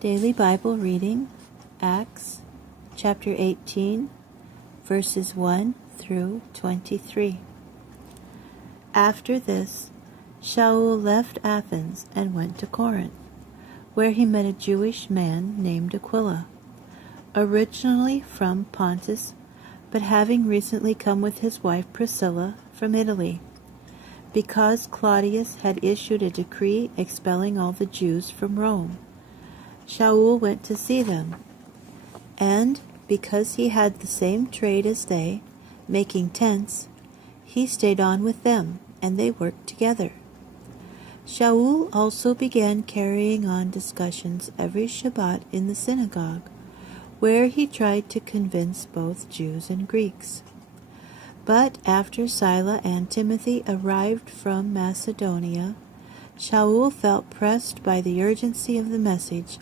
Daily Bible reading, Acts chapter 18, verses 1 through 23. After this, Shaul left Athens and went to Corinth, where he met a Jewish man named Aquila, originally from Pontus, but having recently come with his wife Priscilla from Italy, because Claudius had issued a decree expelling all the Jews from Rome. Shaul went to see them, and because he had the same trade as they, making tents, he stayed on with them, and they worked together. Shaul also began carrying on discussions every Shabbat in the synagogue, where he tried to convince both Jews and Greeks. But after Silas and Timothy arrived from Macedonia, Shaul felt pressed by the urgency of the message,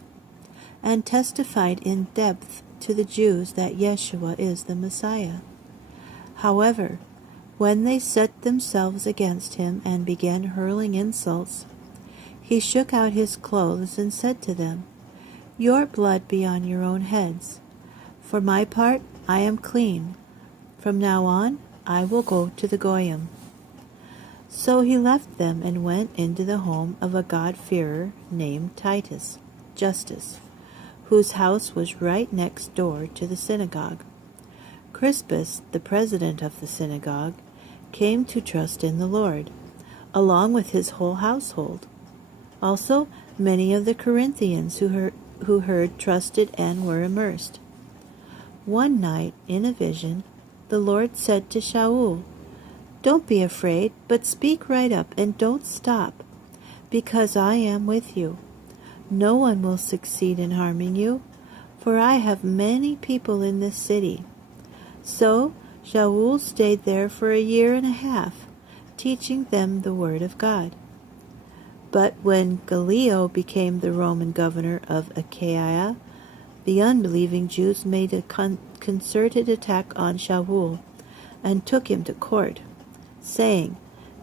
and testified in depth to the Jews that Yeshua is the Messiah. However, when they set themselves against him and began hurling insults, he shook out his clothes and said to them, "Your blood be on your own heads. For my part, I am clean. From now on, I will go to the Goyim." So he left them and went into the home of a God-fearer named Titus Justus, whose house was right next door to the synagogue. Crispus, the president of the synagogue, came to trust in the Lord, along with his whole household. Also, many of the Corinthians who heard trusted and were immersed. One night, in a vision, the Lord said to Shaul, "Don't be afraid, but speak right up and don't stop, because I am with you. No one will succeed in harming you, for I have many people in this city." So Shaul stayed there for 1.5 years, teaching them the word of God. But when Gallio became the Roman governor of Achaia, the unbelieving Jews made a concerted attack on Shaul and took him to court, saying,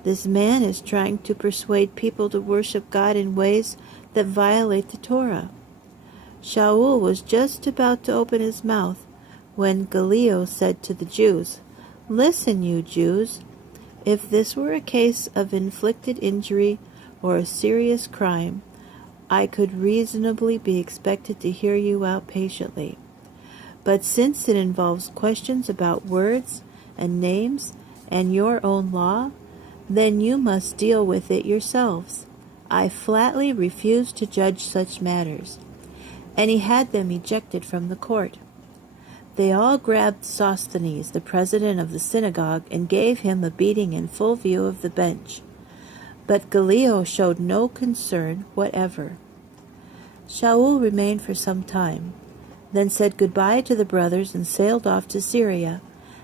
"This man is trying to persuade people to worship God in ways that violate the Torah." Shaul was just about to open his mouth when Gallio said to the Jews, "Listen, you Jews, if this were a case of inflicted injury or a serious crime, I could reasonably be expected to hear you out patiently. But since it involves questions about words and names and your own law, then you must deal with it yourselves. I flatly refuse to judge such matters." And he had them ejected from the court. They all grabbed Sosthenes, the president of the synagogue, and gave him a beating in full view of the bench. But Gallio showed no concern whatever. Shaul remained for some time, then said goodbye to the brothers and sailed off to Syria,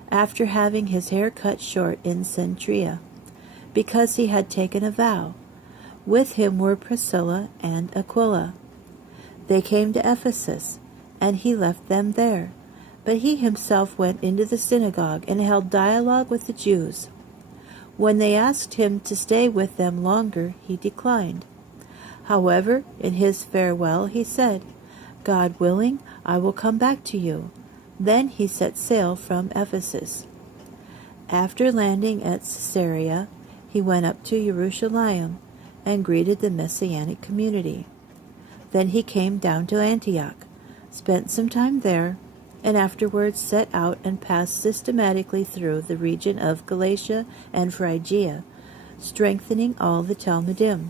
after having his hair cut short in Cenchrea, because he had taken a vow. With him were Priscilla and Aquila. They came to Ephesus, and he left them there, but he himself went into the synagogue and held dialogue with the Jews. When they asked him to stay with them longer, he declined. However, in his farewell he said, "God willing, I will come back to you." Then he set sail from Ephesus. After landing at Caesarea, he went up to Jerusalem and greeted the Messianic community. Then he came down to Antioch, spent some time there, and afterwards set out and passed systematically through the region of Galatia and Phrygia, strengthening all the Talmudim.